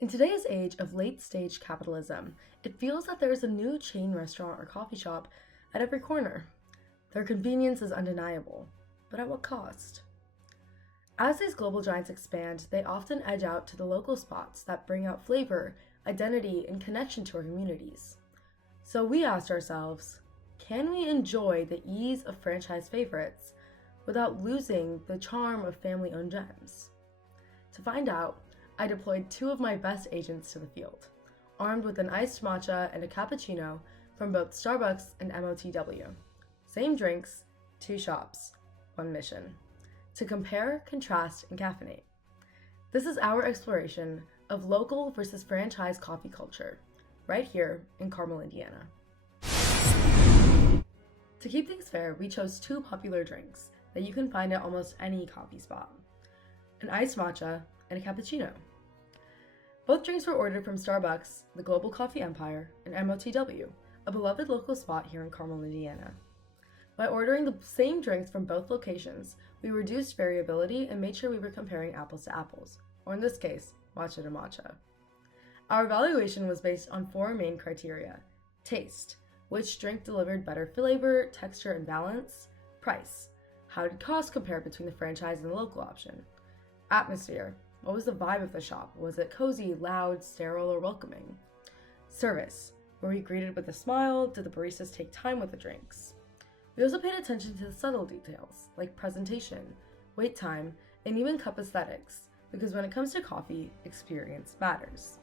In today's age of late-stage capitalism, it feels that there is a new chain restaurant or coffee shop at every corner. Their convenience is undeniable, but at what cost? As these global giants expand, they often edge out to the local spots that bring out flavor, identity, and connection to our communities. So we asked ourselves, can we enjoy the ease of franchise favorites without losing the charm of family-owned gems? To find out, I deployed two of my best agents to the field, armed with an iced matcha and a cappuccino from both Starbucks and MOTW. Same drinks, two shops, one mission. To compare, contrast, and caffeinate. This is our exploration of local versus franchise coffee culture, right here in Carmel, Indiana. To keep things fair, we chose two popular drinks that you can find at almost any coffee spot: an iced matcha and a cappuccino. Both drinks were ordered from Starbucks, the global coffee empire, and MOTW, a beloved local spot here in Carmel, Indiana. By ordering the same drinks from both locations, we reduced variability and made sure we were comparing apples to apples, or in this case, matcha to matcha. Our evaluation was based on four main criteria: taste, which drink delivered better flavor, texture, and balance; price, how did cost compare between the franchise and the local option; atmosphere, what was the vibe of the shop? Was it cozy, loud, sterile, or welcoming? Service, were we greeted with a smile? Did the baristas take time with the drinks? We also paid attention to the subtle details, like presentation, wait time, and even cup aesthetics, because when it comes to coffee, experience matters.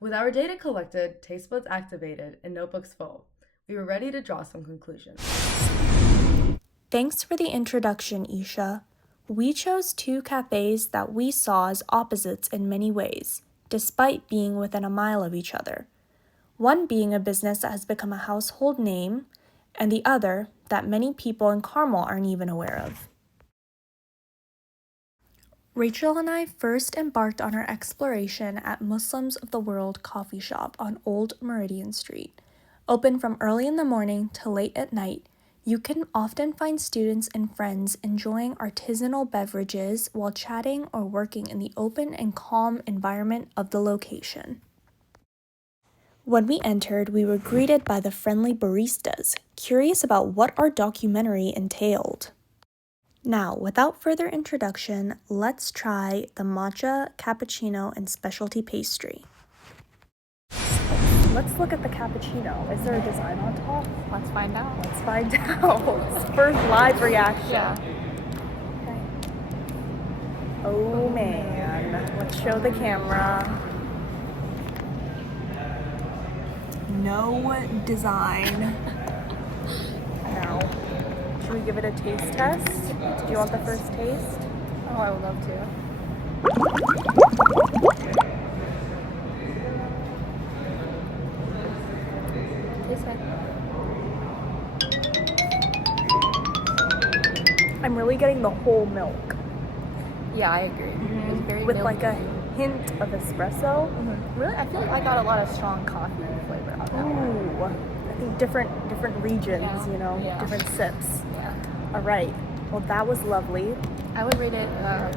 With our data collected, taste buds activated, and notebooks full, we were ready to draw some conclusions. Thanks for the introduction, Isha. We chose two cafes that we saw as opposites in many ways, despite being within a mile of each other. One being a business that has become a household name, and the other that many people in Carmel aren't even aware of. Rachel and I first embarked on our exploration at Muslims of the World coffee shop on Old Meridian Street. Open from early in the morning to late at night, you can often find students and friends enjoying artisanal beverages while chatting or working in the open and calm environment of the location. When we entered, we were greeted by the friendly baristas, curious about what our documentary entailed. Now, without further introduction, let's try the matcha, cappuccino, and specialty pastry. Let's look at the cappuccino. Is there a design on top? Let's find out. Let's find out. First live reaction. Yeah. Okay. Oh man. Let's show the camera. No design. Now, should we give it a taste test? Do you want the first taste? Oh, I would love to. Taste it. I'm really getting the whole milk Yeah, I agree. It's very with milky. like a hint of espresso. Really, I feel like I got a lot of strong coffee flavor out of that one. Ooh, I think different regions, Yeah, you know, yeah. different sips. Yeah. All right. Well, that was lovely. I would rate it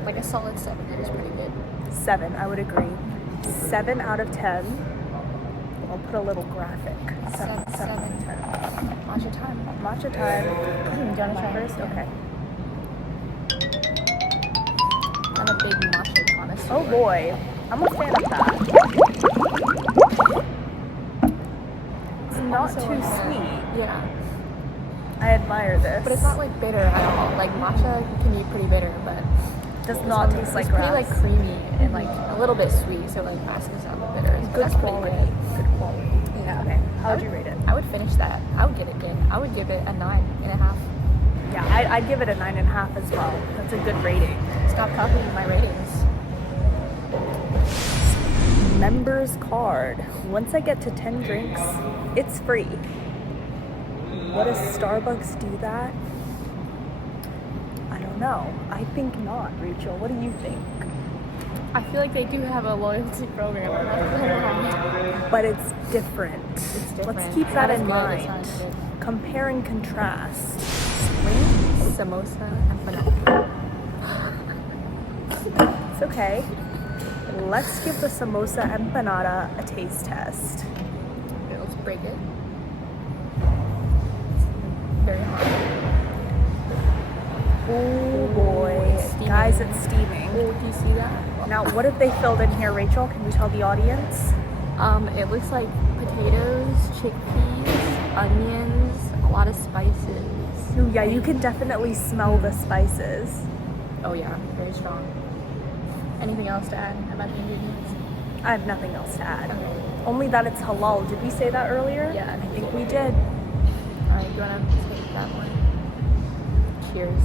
like a solid 7. It was pretty good. 7, I would agree. 7 out of 10. I'll put a little graphic. 7 out of 10. Matcha time. Matcha time. Do you want to try First? Yeah. Okay. I'm a big matcha connoisseur. Oh boy. I'm a fan of that. It's not Also, too sweet. Yeah. I admire this. But it's not like bitter at all. Like matcha can be pretty bitter, but does not taste it's like pretty grass. like creamy and like a little bit sweet, so like masks out the bitters. But Good that's pretty quality. Good quality. good. Yeah. Okay. How would you rate it? I would finish that. I would give it good. I would give it a 9.5. Yeah, I'd give it a 9.5 as well. That's a good rating. Stop copying my ratings. Members card. Once I get to 10 drinks, it's free. What does Starbucks do that? I don't know. I think not, Rachel. What do you think? I feel like they do have a loyalty program. I'm not gonna lie. But it's different. It's different. Let's keep It's that not as in good, mind. it's not as good. Compare and contrast. Wings, samosa, and banana. It's okay. let's give the samosa empanada a taste test. Okay, let's break it. Very hot. Oh boy. it's steaming. Guys, it's steaming. Oh, do you see that? Now, what have they filled in here, Rachel? Can you tell the audience? It looks like potatoes, chickpeas, onions, a lot of spices. Ooh, yeah, you can definitely smell the spices. Oh yeah, very strong. Anything else to add about the ingredients? I have nothing else to add. Okay. Only that it's halal. Did we say that earlier? Yeah, I think we did. Alright, you wanna take that one? Cheers.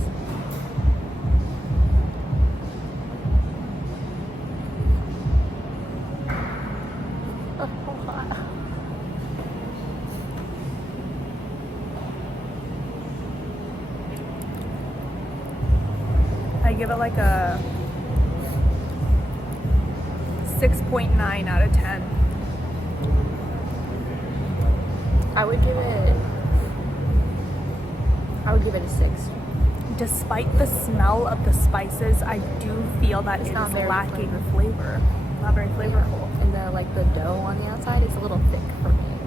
I give it like a 6.9 out of 10. I would give it a 6. Despite the smell of the spices, I do feel that It's it not is very lacking flavor. Not very flavorful. And the dough on the outside is a little thick for me.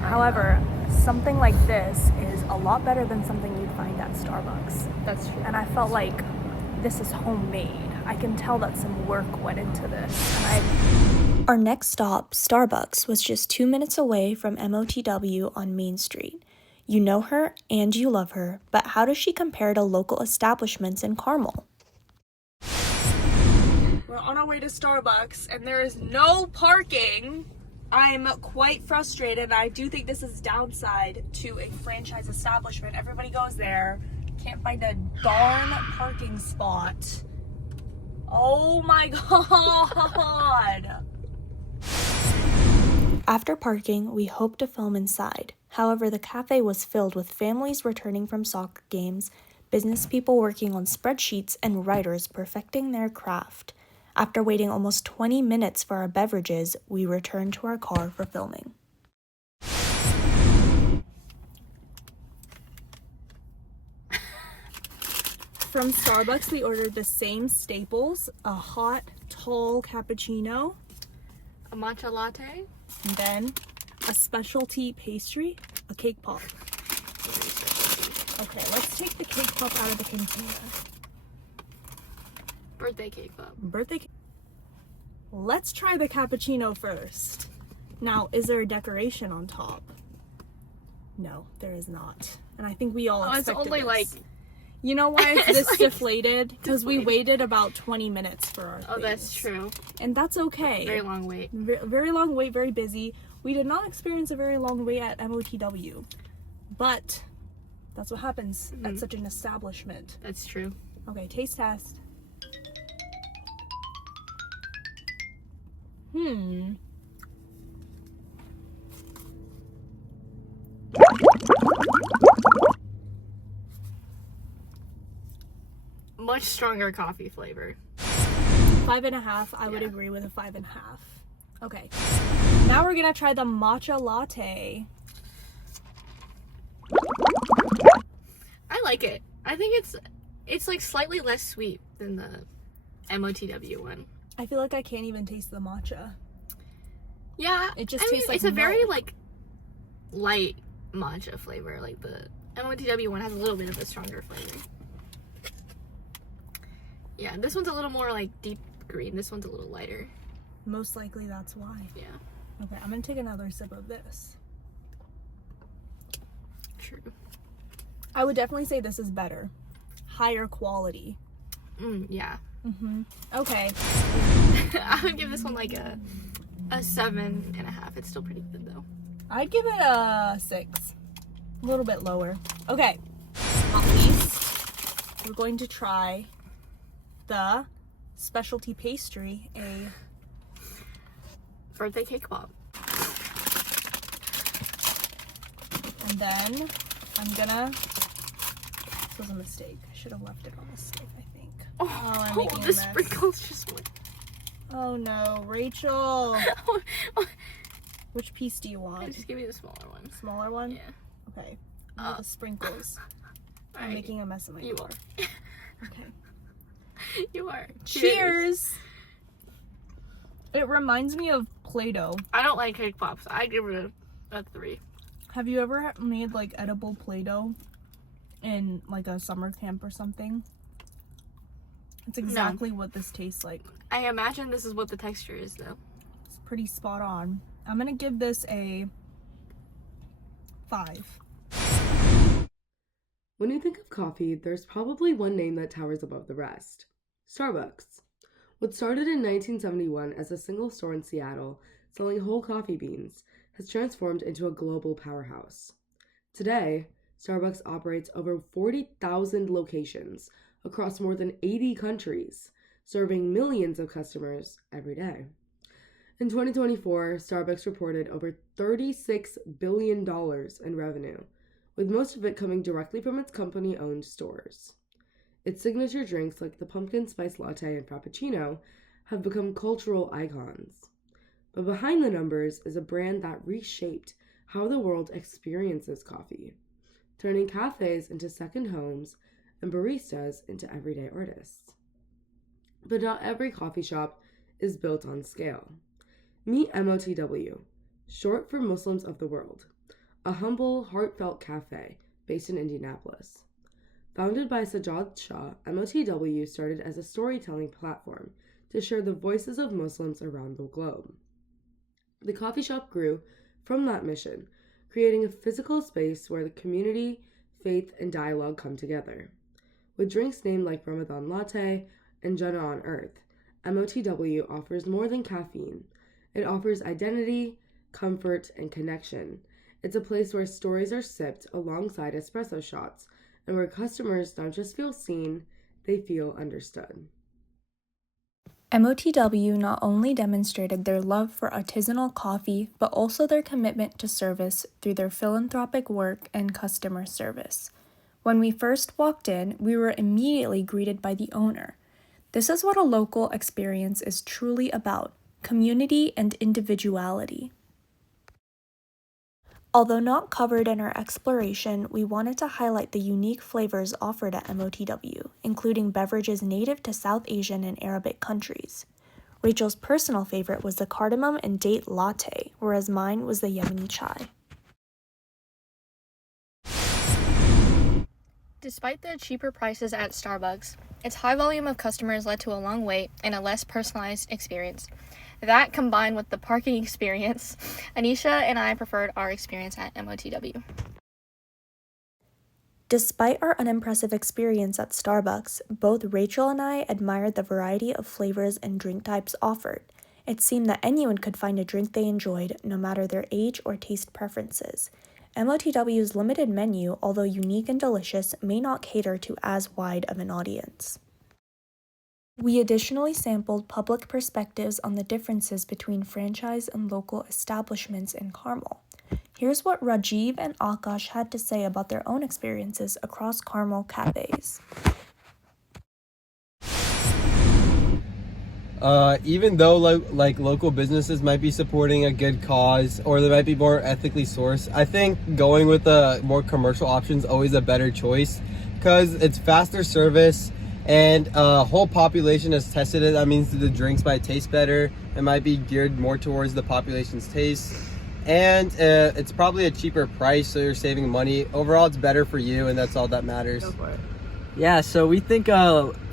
However, something like this is a lot better than something you'd find at Starbucks. That's true. And I felt like this is homemade. I can tell that some work went into this. And Our next stop, Starbucks, was just 2 minutes away from MOTW on Main Street. You know her and you love her, but how does she compare to local establishments in Carmel? we're on our way to Starbucks and there is no parking. I'm quite frustrated. I do think this is downside to a franchise establishment. Everybody goes there, can't find a darn parking spot. Oh my god. After parking, we hoped to film inside. However, the cafe was filled with families returning from soccer games, business people working on spreadsheets, and writers perfecting their craft. After waiting almost 20 minutes for our beverages, we returned to our car for filming. From Starbucks, we ordered the same staples, a hot, tall cappuccino, A matcha latte? and then a specialty pastry, a cake pop. Okay, let's take the cake pop out of the container. Birthday cake pop. Birthday cake. Let's try the cappuccino first. Now, is there a decoration on top? No, there is not. And I think we all it's expected only this. like... You know why it's It's this like deflated? Because we deflated. waited about 20 minutes for our Oh, that's things. true. And that's okay. Very long wait. Very long wait, very busy. We did not experience a very long wait at MOTW. But that's what happens at such an establishment. That's true. Okay, taste test. Much stronger coffee flavor. 5.5. I would Yeah. agree with a 5.5. Okay. Now we're gonna try the matcha latte. I like it. I think it's like slightly less sweet than the MOTW one. I feel like I can't even taste the matcha. Yeah, It just I tastes mean, like it's a very milk. like light matcha flavor. Like the MOTW one has a little bit of a stronger flavor. Yeah, this one's a little more like deep green. This one's a little lighter. Most likely that's why. Yeah, Okay, I'm gonna take another sip of this. true. I would definitely say this is better. Higher quality. Yeah. Okay. I would give this one like a 7.5. It's still pretty good though. I'd give it a 6. A little bit lower. Okay. Not least, we're going to try the specialty pastry, a Birthday cake pop. and then I'm gonna, this was a mistake. I should have left it on the stick, I think. Oh, I'm making a the mess. sprinkles just went. Oh no, Rachel. Which piece do you want? Just give me the smaller one. Smaller one? Yeah. Okay. The sprinkles. I'm Alright. making a mess of my You car. are. Okay. You are. Cheers. It reminds me of Play-Doh. I don't like cake pops. I give it a 3. Have you ever made like edible Play-Doh in like a summer camp or something? It's exactly what this tastes like. I imagine this is what the texture is, though. It's pretty spot on. I'm gonna give this a 5. When you think of coffee, there's probably one name that towers above the rest: Starbucks. What started in 1971 as a single store in Seattle selling whole coffee beans has transformed into a global powerhouse. Today, Starbucks operates over 40,000 locations across more than 80 countries, serving millions of customers every day. In 2024, Starbucks reported over $36 billion in revenue, with most of it coming directly from its company-owned stores. Its signature drinks like the pumpkin spice latte and frappuccino have become cultural icons. But behind the numbers is a brand that reshaped how the world experiences coffee, turning cafes into second homes and baristas into everyday artists. But not every coffee shop is built on scale. Meet MOTW, short for Muslims of the World, a humble, heartfelt cafe based in Indianapolis. Founded by Sajjad Shah, MOTW started as a storytelling platform to share the voices of Muslims around the globe. The coffee shop grew from that mission, creating a physical space where the community, faith, and dialogue come together. With drinks named like Ramadan Latte and Jannah on Earth, MOTW offers more than caffeine. It offers identity, comfort, and connection. It's a place where stories are sipped alongside espresso shots, and where customers don't just feel seen, they feel understood. MOTW not only demonstrated their love for artisanal coffee, but also their commitment to service through their philanthropic work and customer service. When we first walked in, we were immediately greeted by the owner. This is what a local experience is truly about: community and individuality. Although not covered in our exploration, we wanted to highlight the unique flavors offered at MOTW, including beverages native to South Asian and Arabic countries. Rachel's personal favorite was the cardamom and date latte, whereas mine was the Yemeni chai. Despite the cheaper prices at Starbucks, its high volume of customers led to a long wait and a less personalized experience. That, combined with the parking experience, Anisha and I preferred our experience at MOTW. Despite our unimpressive experience at Starbucks, both Rachel and I admired the variety of flavors and drink types offered. It seemed that anyone could find a drink they enjoyed, no matter their age or taste preferences. MOTW's limited menu, although unique and delicious, may not cater to as wide of an audience. We additionally sampled public perspectives on the differences between franchise and local establishments in Carmel. Here's what Rajiv and Akash had to say about their own experiences across Carmel cafes. Even though like local businesses might be supporting a good cause or they might be more ethically sourced, I think going with the more commercial option is always a better choice because it's faster service and whole population has tested it. That means the drinks might taste better. It might be geared more towards the population's taste, and it's probably a cheaper price, so you're saving money. Overall, it's better for you, and that's all that matters. Go for it. Yeah, so we think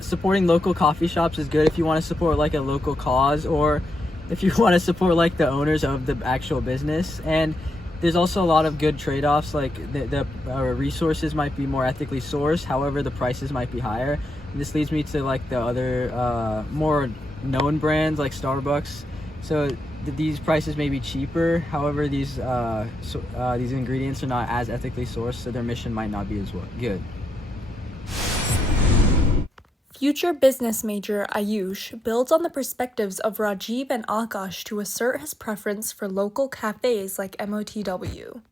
supporting local coffee shops is good if you want to support like a local cause or if you want to support like the owners of the actual business. And there's also a lot of good trade-offs, like the resources might be more ethically sourced, however the prices might be higher. And this leads me to like the other more known brands like Starbucks. So these prices may be cheaper, however these ingredients are not as ethically sourced, so their mission might not be as good. Future business major Ayush builds on the perspectives of Rajiv and Akash to assert his preference for local cafes like MOTW.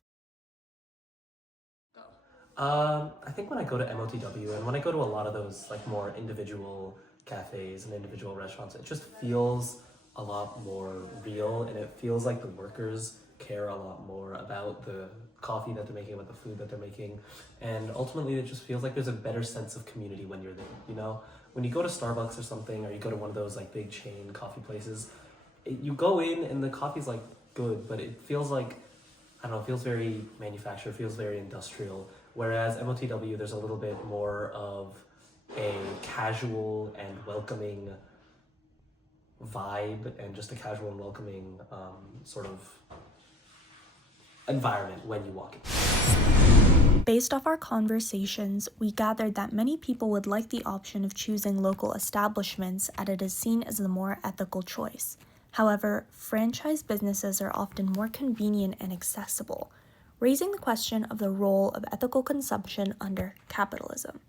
I think when I go to MOTW and when I go to a lot of those like more individual cafes and individual restaurants, it just feels a lot more real, and it feels like the workers care a lot more about the coffee that they're making, about the food that they're making, and ultimately it just feels like there's a better sense of community when you're there, you know? When you go to Starbucks or something, or you go to one of those like big chain coffee places, you go in and the coffee's like good, but it feels like, I don't know, it feels very manufactured, feels very industrial. Whereas MOTW, there's a little bit more of a casual and welcoming vibe, and just a casual and welcoming sort of environment when you walk in. Based off our conversations, we gathered that many people would like the option of choosing local establishments as it is seen as the more ethical choice. However, franchise businesses are often more convenient and accessible, raising the question of the role of ethical consumption under capitalism.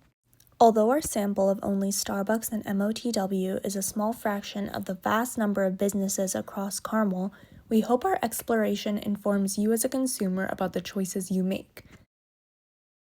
Although our sample of only Starbucks and MOTW is a small fraction of the vast number of businesses across Carmel, we hope our exploration informs you as a consumer about the choices you make.